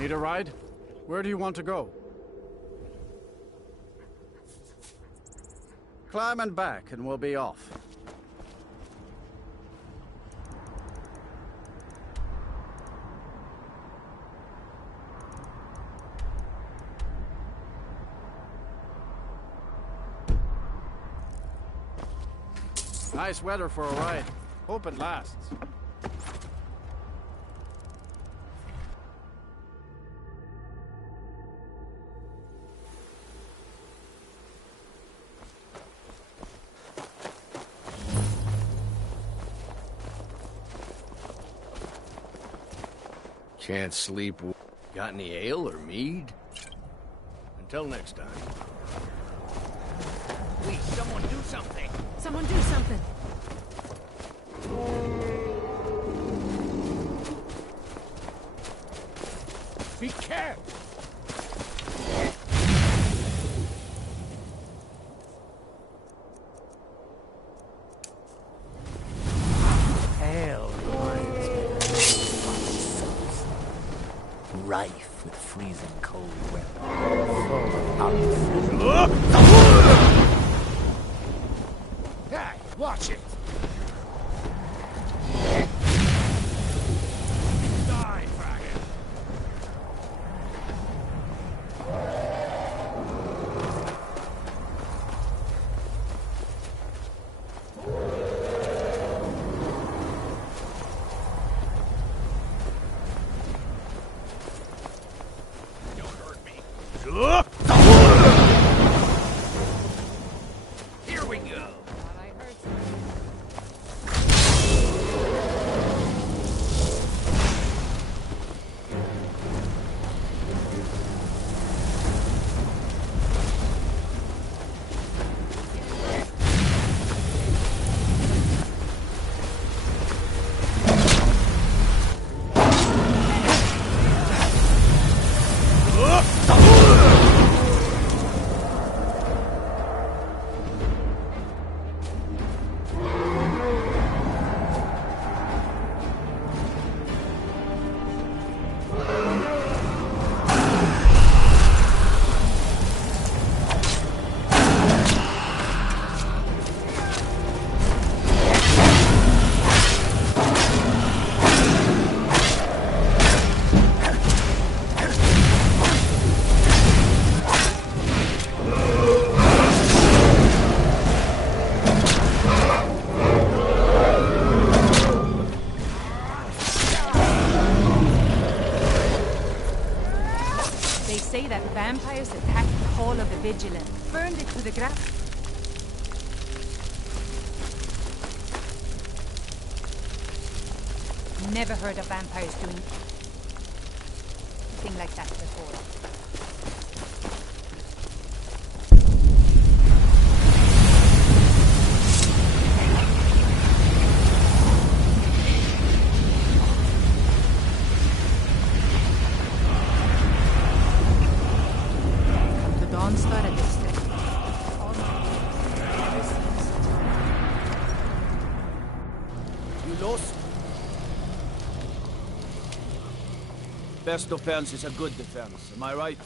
Need a ride? Where do you want to go? Climb and back, and we'll be off. Nice weather for a ride. Hope it lasts. Can't sleep. Got any ale or mead? Until next time. Please, someone do something! Someone do something! Be careful! Hell reminds me of rife with freezing cold weather, full of Hey, watch it! Die, faggot! Don't hurt me. Here we go. Say that vampires attacked the Hall of the Vigilant, burned it to the ground. Never heard of vampires doing anything like that before. Best offense is a good defense, am I right?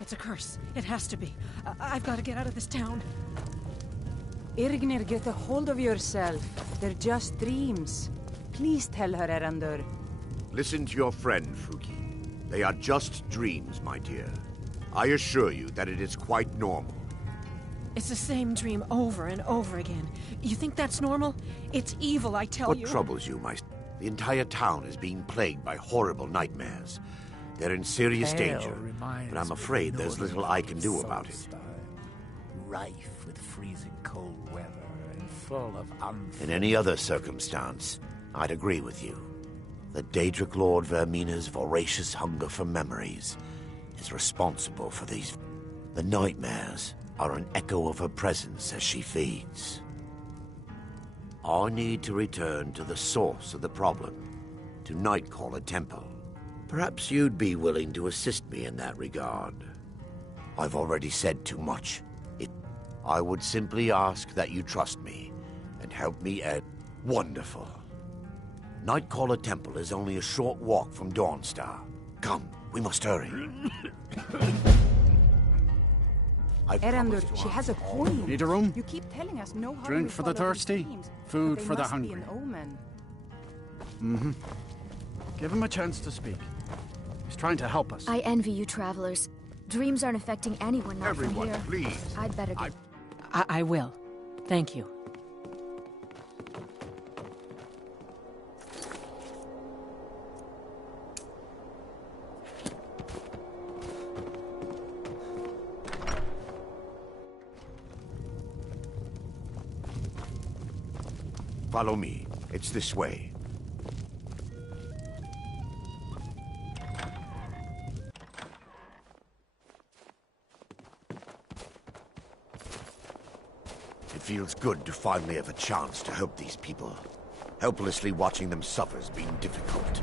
It's a curse. It has to be. I've got to get out of this town. Irgnir, get a hold of yourself. They're just dreams. Please tell her, Erandur. Listen to your friend, Fuki. They are just dreams, my dear. I assure you that it is quite normal. It's the same dream over and over again. You think that's normal? It's evil, I tell you. What troubles you, The entire town is being plagued by horrible nightmares. They're in serious danger, but I'm afraid there's little I can do about it. Rife with freezing cold weather and full of In any other circumstance, I'd agree with you. The Daedric Lord Vermina's voracious hunger for memories is responsible for these. The nightmares are an echo of her presence as she feeds. I need to return to the source of the problem, to Nightcaller Temple. Perhaps you'd be willing to assist me in that regard. I've already said too much. I would simply ask that you trust me and help me at... Wonderful. Nightcaller Temple is only a short walk from Dawnstar. Come, we must hurry. Erander, she has a point. Need a room? You keep telling us no harm Drink for the befall of these thirsty, dreams, food but they for the must be hungry. an omen. Give him a chance to speak. He's trying to help us. I envy you travelers. Dreams aren't affecting anyone not Everyone, from here. please. I'd better get... I will. Thank you. Follow me. It's this way. It feels good to finally have a chance to help these people. Helplessly watching them suffer's been difficult.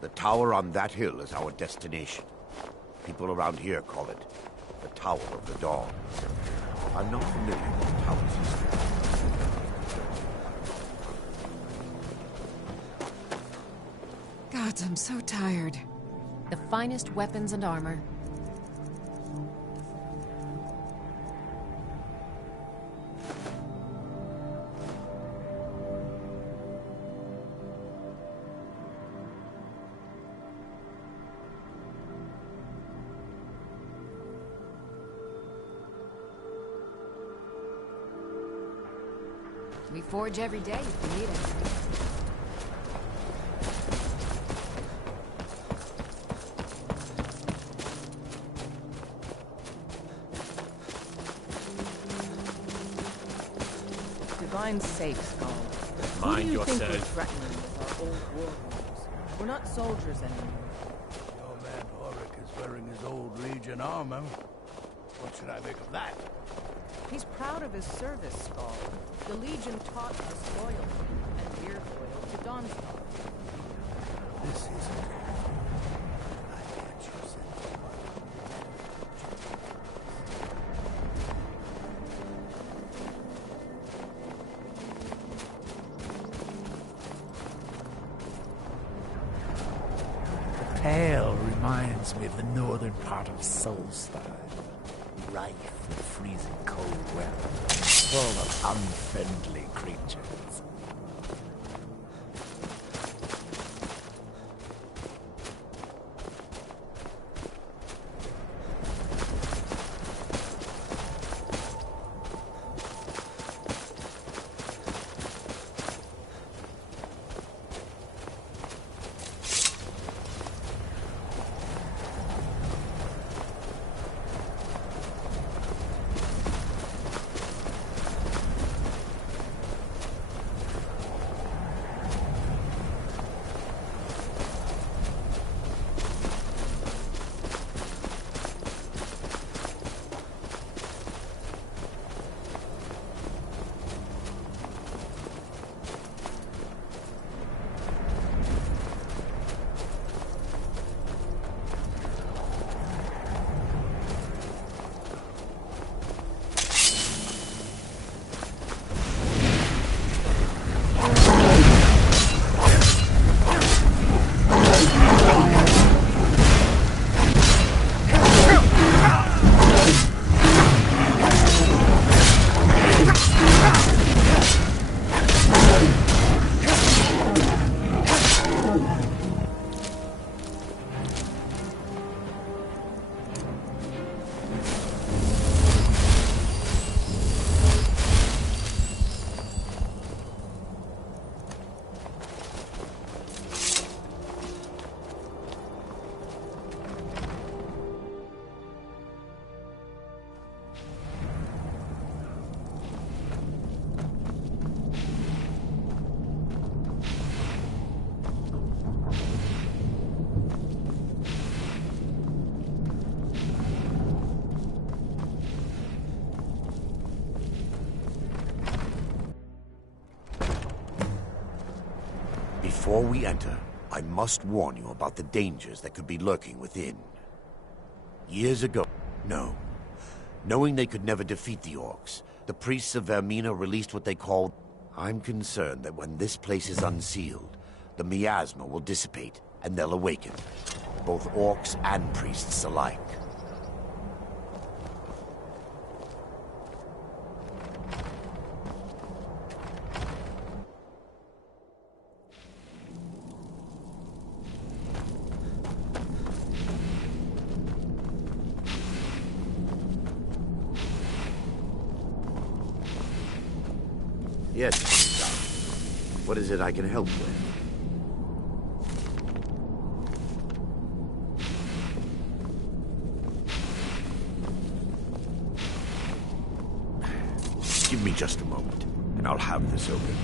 The tower on that hill is our destination. People around here call it the Tower of the Dawn. I'm not familiar with the tower's history. Gods, I'm so tired. The finest weapons and armor. We forge every day if we need it. Divine sakes, Skull. Mind Who do you think we're yourself. threatening with our old war homes? We're not soldiers anymore. Your man Horik is wearing his old Legion armor. What should I make of that? He's proud of his service, Skull. The Legion taught us loyalty, and we're loyal to Dawnstar. This isn't good. I can't use it. The Pale reminds me of the northern part of Solstar. Rife with freezing cold weather, full of unfriendly creatures. Before we enter, I must warn you about the dangers that could be lurking within. Years ago, knowing they could never defeat the orcs, the priests of Vermina released what they called... I'm concerned that when this place is unsealed, the miasma will dissipate and they'll awaken. Both orcs and priests alike. Yes, what is it I can help with? Give me just a moment, and I'll have this open.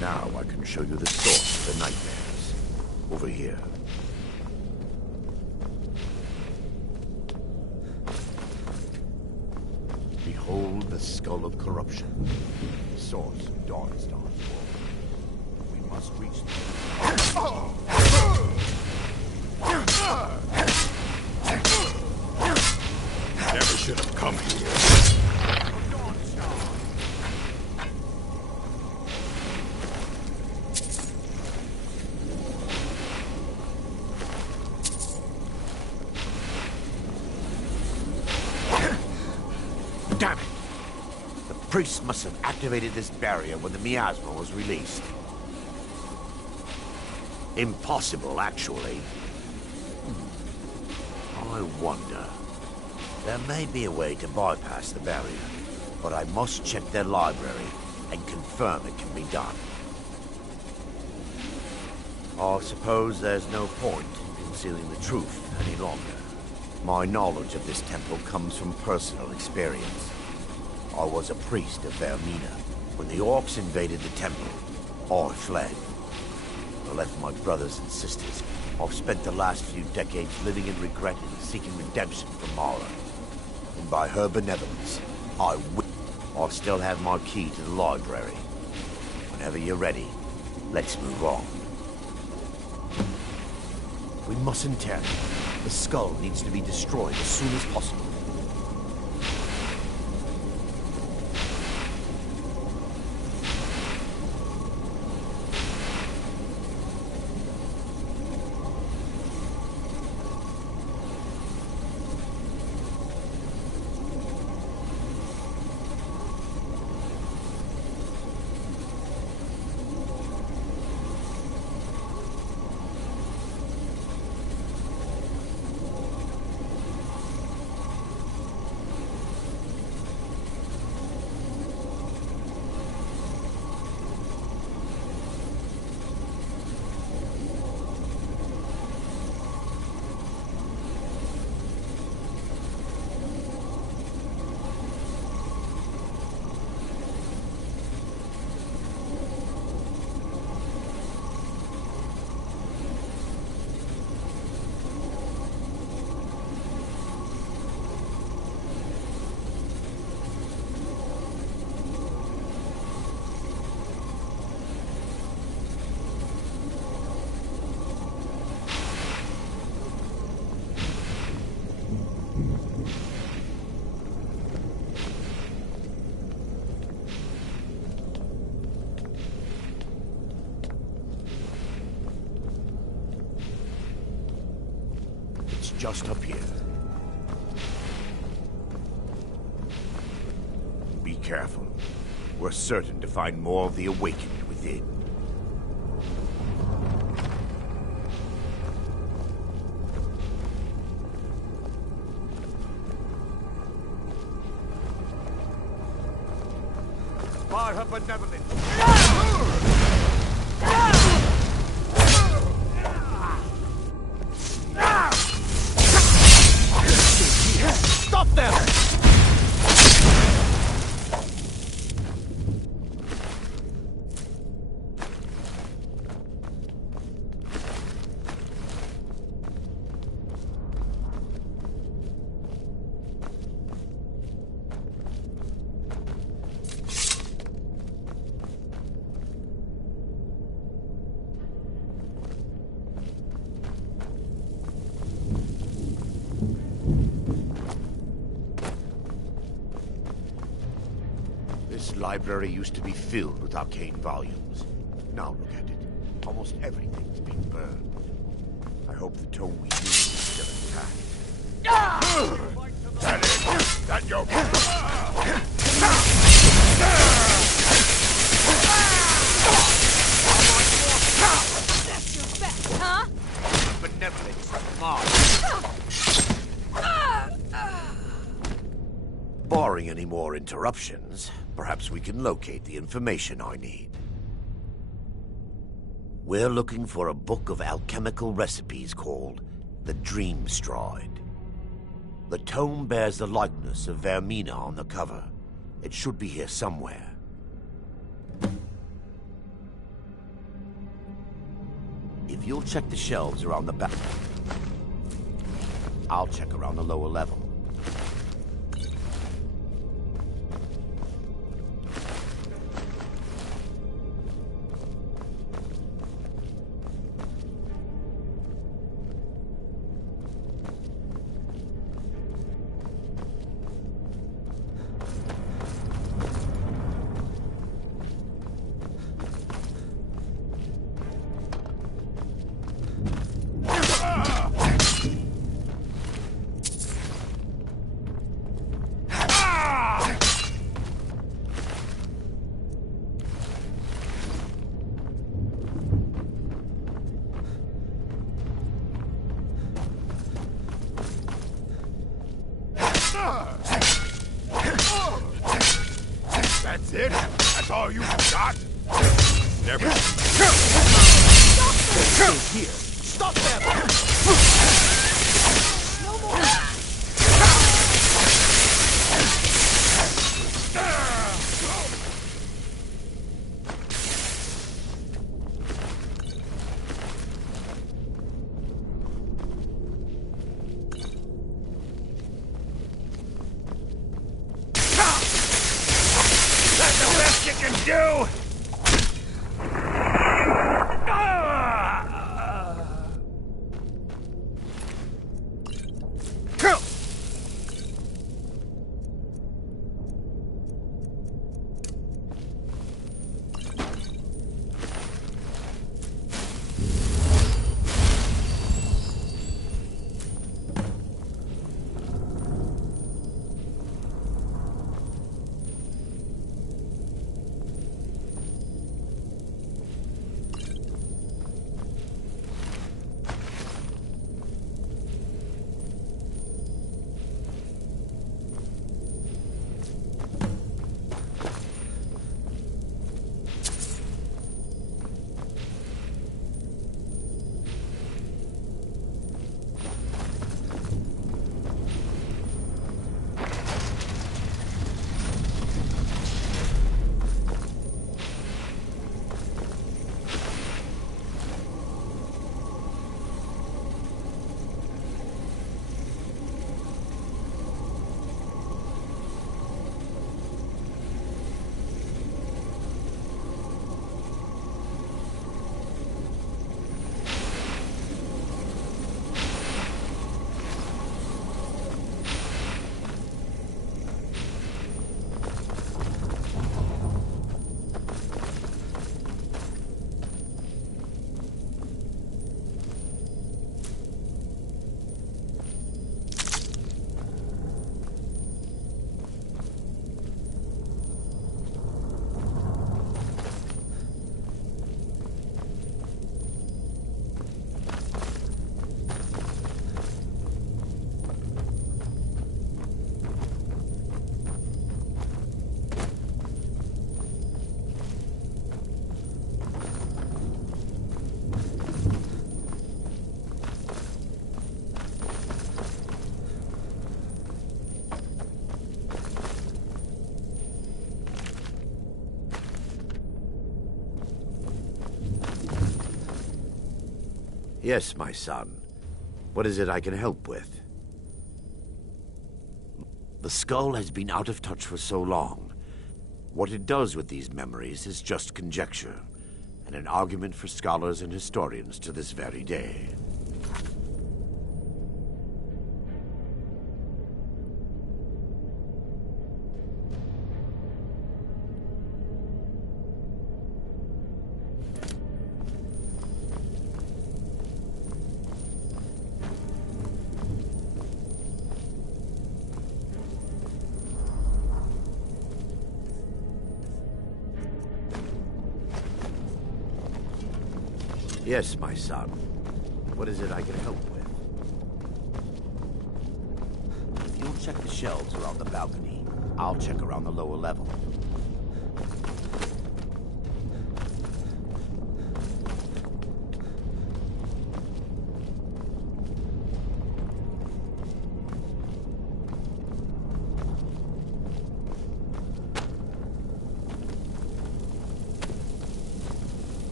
Now I can show you the source of the nightmares. Over here. Behold the skull of corruption. Source of Dawnstar's war. We must reach Never should have come here. Damn it! The priests must have activated this barrier when the miasma was released. Impossible, actually. I wonder. There may be a way to bypass the barrier, but I must check their library and confirm it can be done. I suppose there's no point in concealing the truth any longer. My knowledge of this temple comes from personal experience. I was a priest of Vermina. When the orcs invaded the temple, I fled. I left my brothers and sisters. I've spent the last few decades living in regret and seeking redemption from Mara. And by her benevolence, I still have my key to the library. Whenever you're ready, let's move on. We mustn't tarry. The skull needs to be destroyed as soon as possible. Just up here. Be careful. We're certain to find more of the awakened within. By her benevolence. Stop them! library used to be filled with arcane volumes. Now look at it. Almost everything's been burned. I hope the tome we use is still intact. That it? That your... That's your bet, huh? Benevolence of Mars. Barring any more interruptions, perhaps we can locate the information I need. We're looking for a book of alchemical recipes called the Dream Stride. The tome bears the likeness of Vermina on the cover. It should be here somewhere. If you'll check the shelves around the back, I'll check around the lower level. That's it? That's all you got? Never. Here, stop them! No more. That's the best you can do! Yes, my son. What is it I can help with? The skull has been out of touch for so long. What it does with these memories is just conjecture, and an argument for scholars and historians to this very day. Yes, my son. What is it I can help with? If you'll check the shelves around the balcony, I'll check around the lower level.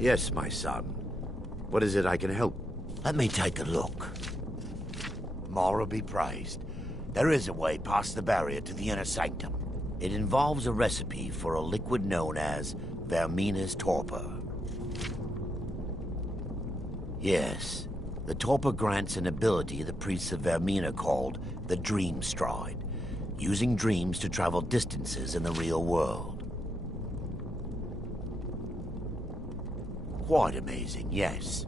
Yes, my son. What is it I can help? Let me take a look. Mara be praised. There is a way past the barrier to the inner sanctum. It involves a recipe for a liquid known as Vermina's torpor. Yes, the torpor grants an ability the priests of Vermina called the Dream Stride, using dreams to travel distances in the real world. Quite amazing, yes.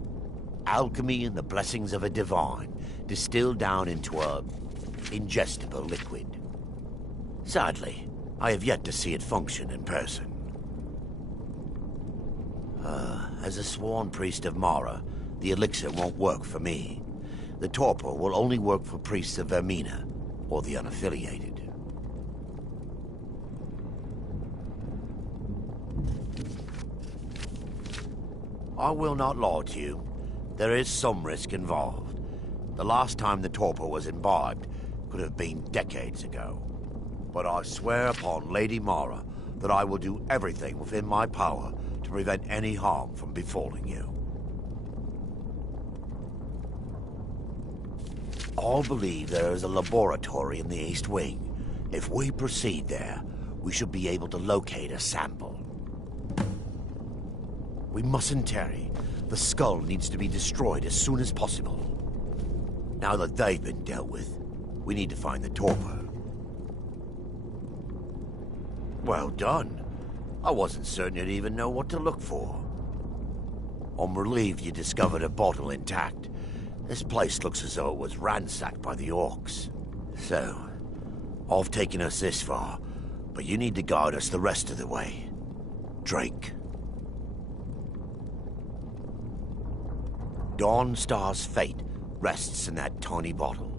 Alchemy and the blessings of a divine, distilled down into a ingestible liquid. Sadly, I have yet to see it function in person. As a sworn priest of Mara, the elixir won't work for me. The torpor will only work for priests of Vermina, or the unaffiliated. I will not lie to you. There is some risk involved. The last time the torpor was imbibed could have been decades ago. But I swear upon Lady Mara that I will do everything within my power to prevent any harm from befalling you. I believe there is a laboratory in the East Wing. If we proceed there, we should be able to locate a sample. We mustn't tarry. The skull needs to be destroyed as soon as possible. Now that they've been dealt with, we need to find the torpor. Well done. I wasn't certain you'd even know what to look for. I'm relieved you discovered a bottle intact. This place looks as though it was ransacked by the orcs. So, I've taken us this far, but you need to guide us the rest of the way. Drake. Dawnstar's fate rests in that tiny bottle.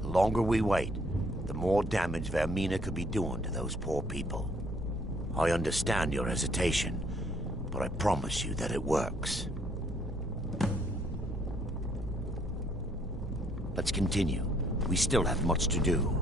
The longer we wait, the more damage Vermina could be doing to those poor people. I understand your hesitation, but I promise you that it works. Let's continue. We still have much to do.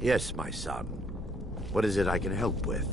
Yes, my son. What is it I can help with?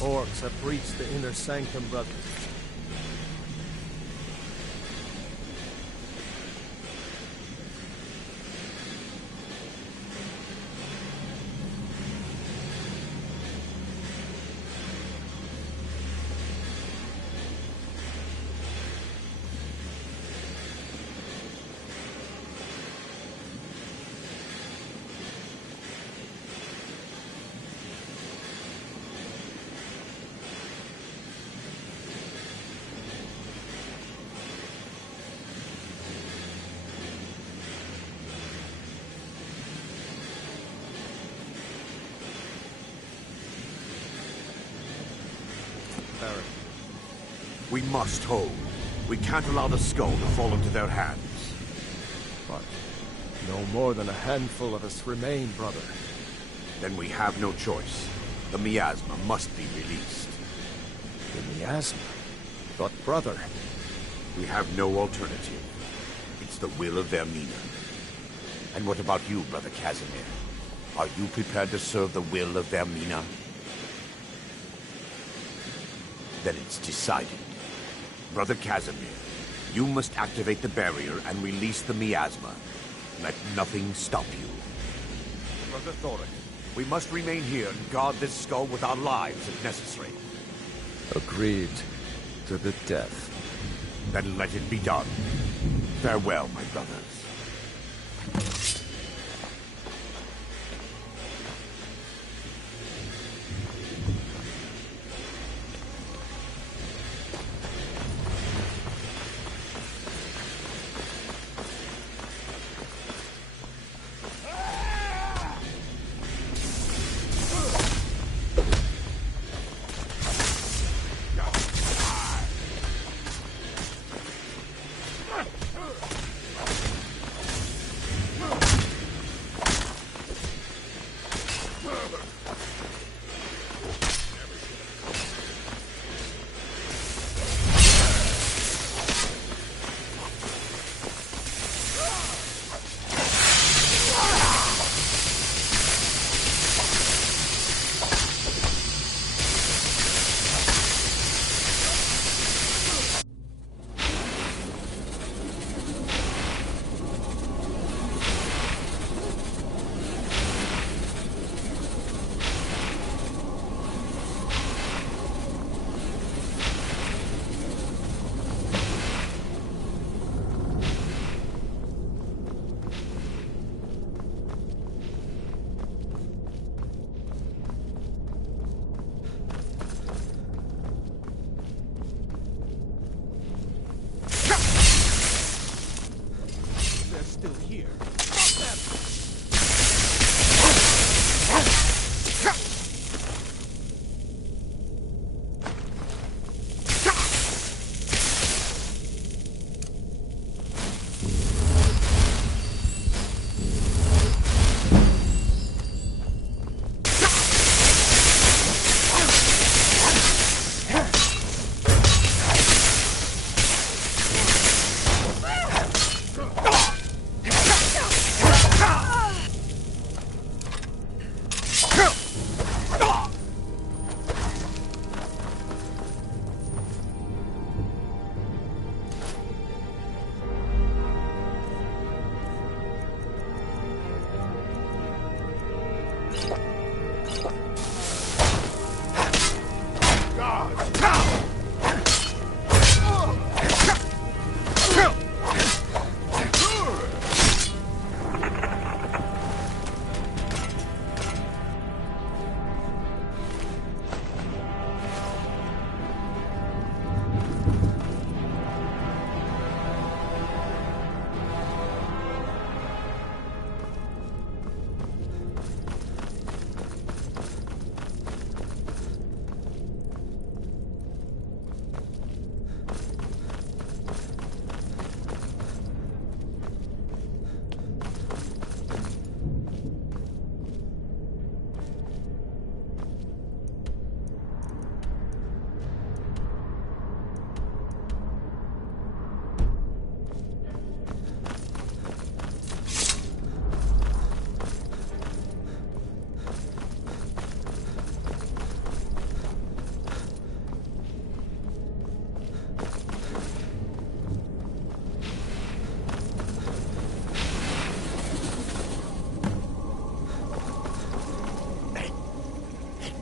orcs have breached the inner sanctum, brother. We must hold. We can't allow the skull to fall into their hands. But no more than a handful of us remain, brother. Then we have no choice. The miasma must be released. The miasma? But brother... We have no alternative. It's the will of Vermina. And what about you, Brother Casimir? Are you prepared to serve the will of Vermina? Then it's decided. Brother Casimir, you must activate the barrier and release the miasma. Let nothing stop you. Brother Thorin, we must remain here and guard this skull with our lives if necessary. Agreed to the death. Then let it be done. Farewell, my brothers.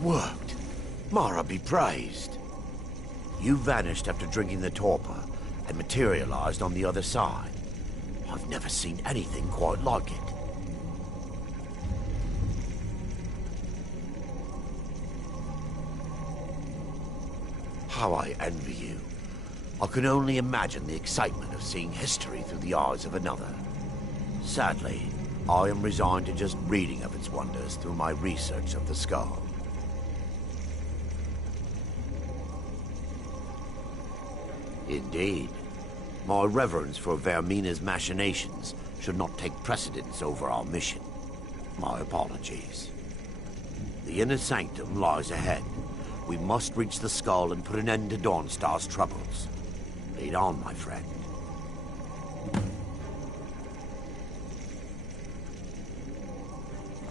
worked. Mara be praised. You vanished after drinking the torpor and materialized on the other side. I've never seen anything quite like it. How I envy you. I can only imagine the excitement of seeing history through the eyes of another. Sadly, I am resigned to just reading of its wonders through my research of the skull. Indeed. My reverence for Vermina's machinations should not take precedence over our mission. My apologies. The inner sanctum lies ahead. We must reach the skull and put an end to Dawnstar's troubles. Lead on, my friend.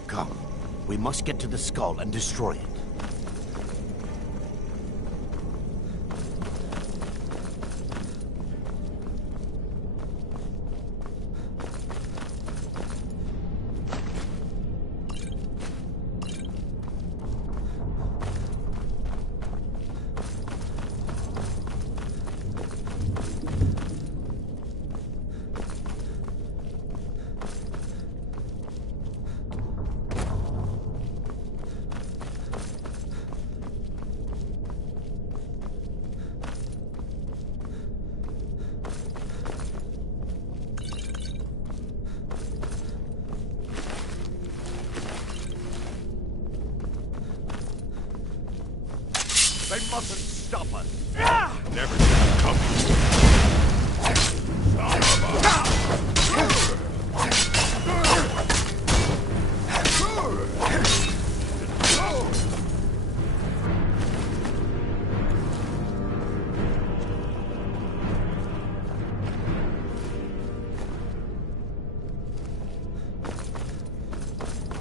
Come. We must get to the skull and destroy it. They mustn't stop us. Never saw it coming.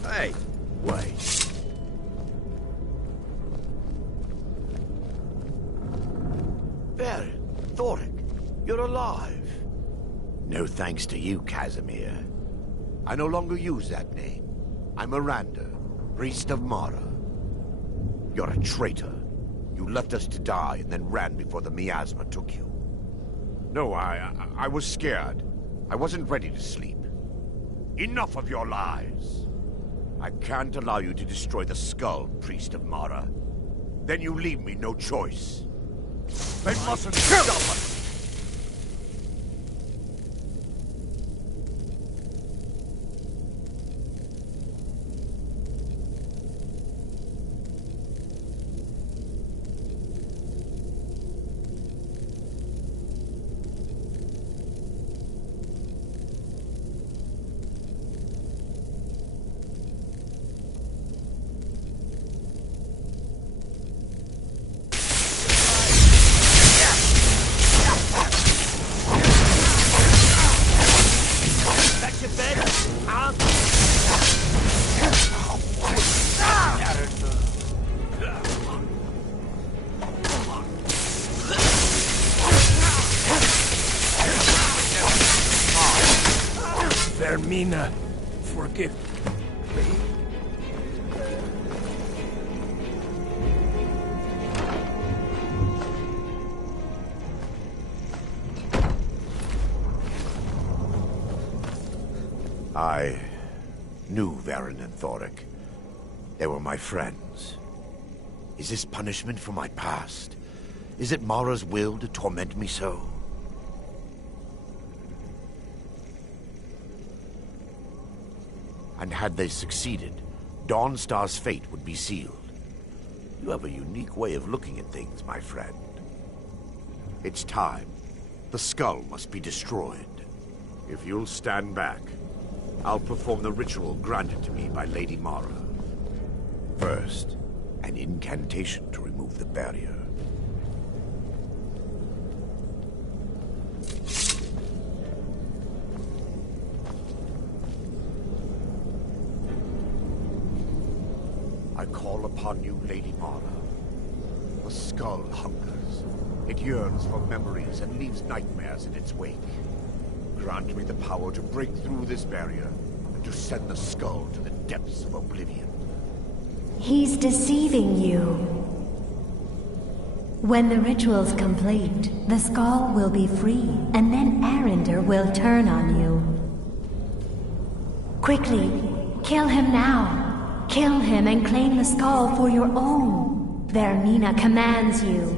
Hey, wait. Baron, Thoric, you're alive. No thanks to you, Casimir. I no longer use that name. I'm Miranda, priest of Mara. You're a traitor. You left us to die and then ran before the miasma took you. No, I was scared. I wasn't ready to sleep. Enough of your lies. I can't allow you to destroy the skull, priest of Mara. Then you leave me no choice. They mustn't stop us! Vermina, forgive me. I knew Varen and Thoric. They were my friends. Is this punishment for my past? Is it Mara's will to torment me so? And had they succeeded, Dawnstar's fate would be sealed. You have a unique way of looking at things, my friend. It's time. The skull must be destroyed. If you'll stand back, I'll perform the ritual granted to me by Lady Mara. First, an incantation to remove the barrier. I call upon you, Lady Mara. The skull hungers. It yearns for memories and leaves nightmares in its wake. Grant me the power to break through this barrier and to send the skull to the depths of oblivion. He's deceiving you. When the ritual's complete, the skull will be free, and then Arender will turn on you. Quickly, kill him now. Kill him and claim the skull for your own. Vermina commands you.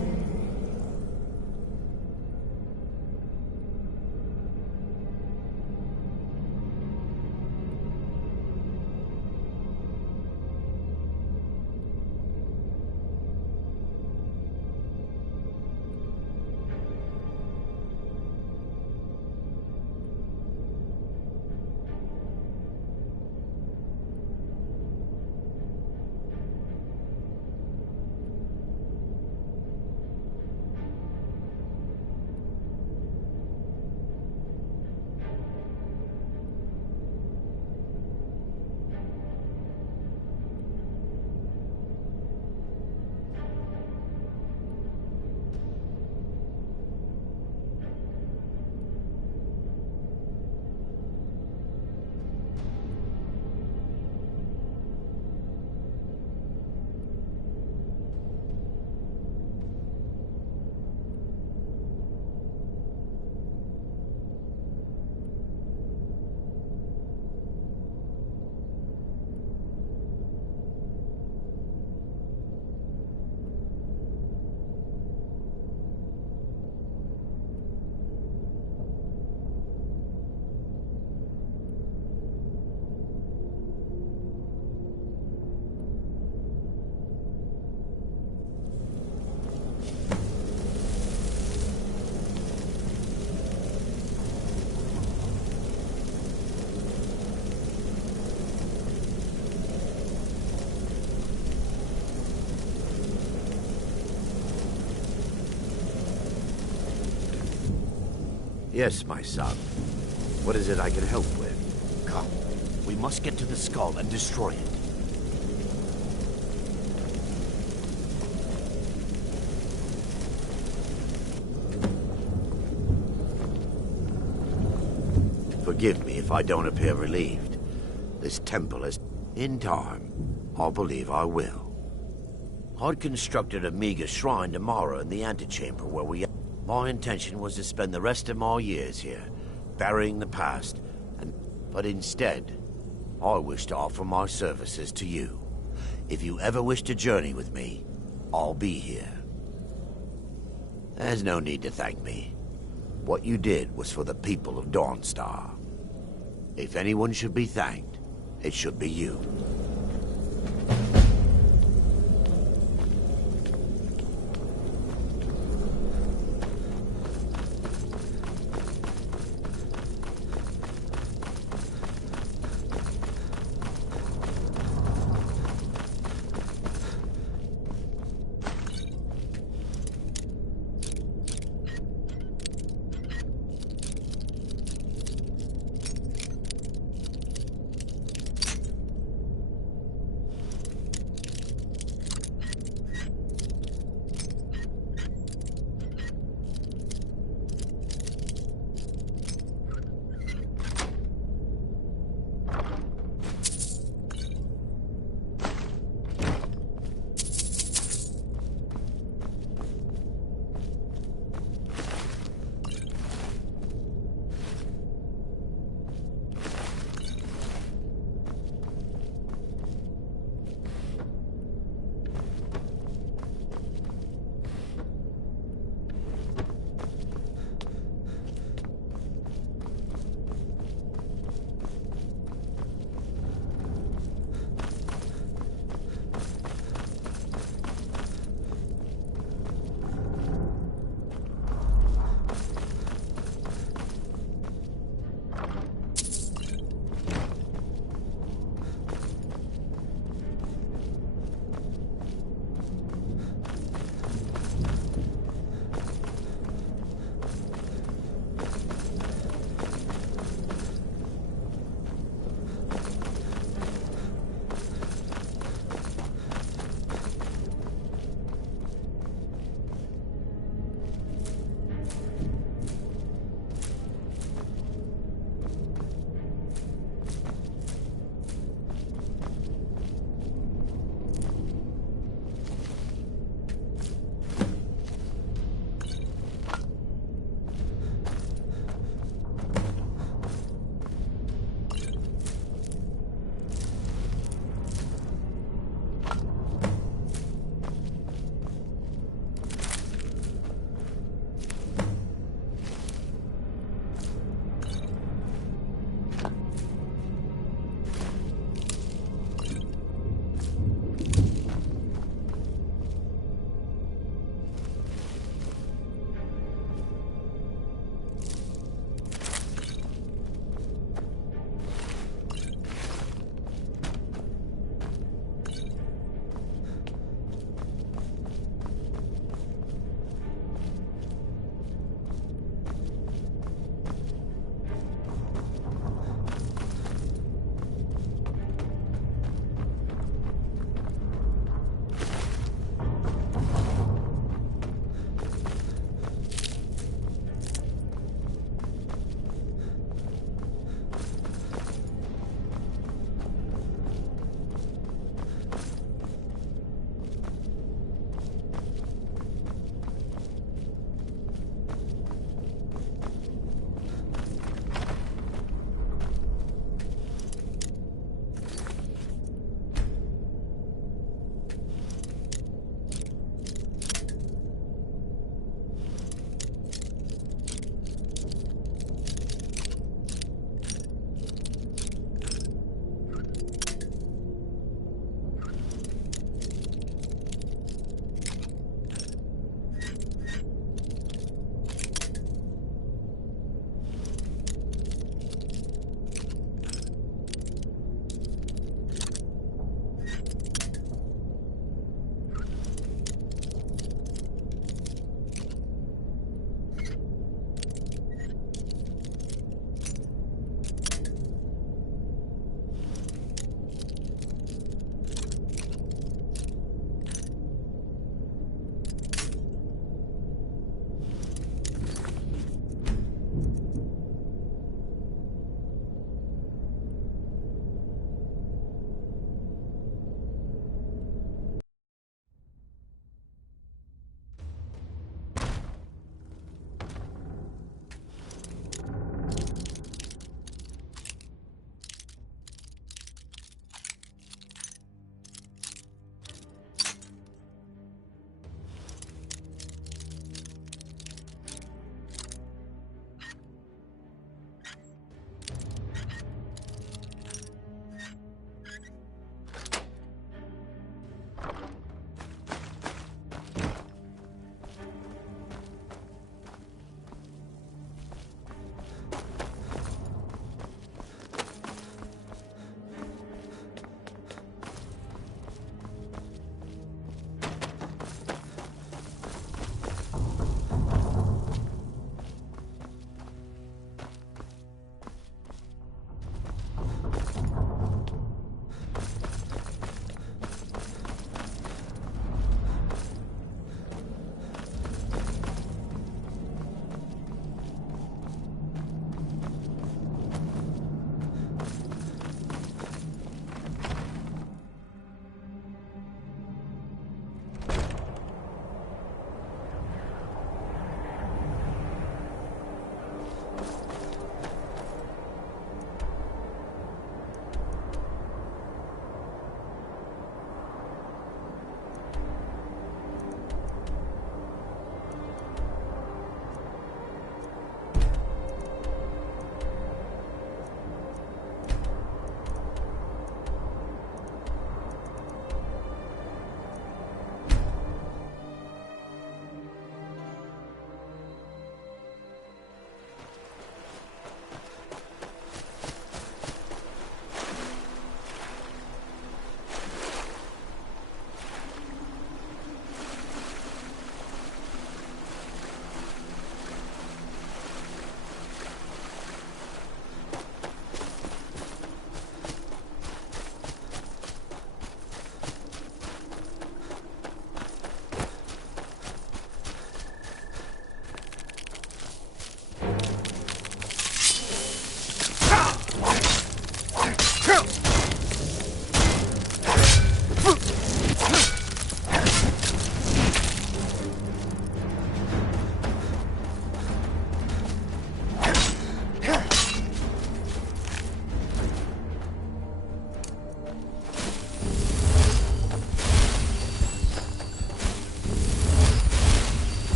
Yes, my son. What is it I can help with? Come. We must get to the skull and destroy it. Forgive me if I don't appear relieved. This temple is... In time, I believe I will. I'd constructed a meager shrine tomorrow in the antechamber where we... My intention was to spend the rest of my years here, burying the past, but instead, I wish to offer my services to you. If you ever wish to journey with me, I'll be here. There's no need to thank me. What you did was for the people of Dawnstar. If anyone should be thanked, it should be you.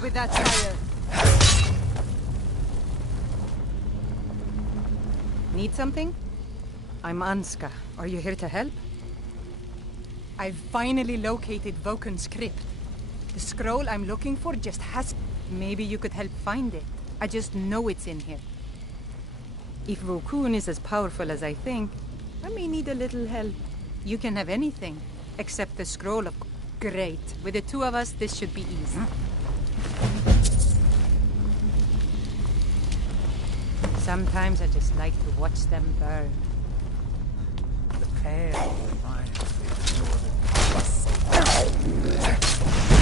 with that fire. Need something? I'm Anska. Are you here to help? I've finally located Vokun's crypt. The scroll I'm looking for just has... Maybe you could help find it. I just know it's in here. If Vokun is as powerful as I think, I may need a little help. You can have anything, except the scroll of... Great. With the two of us, this should be easy. Sometimes I just like to watch them burn. The pale reminds me of the northern part of Salisbury.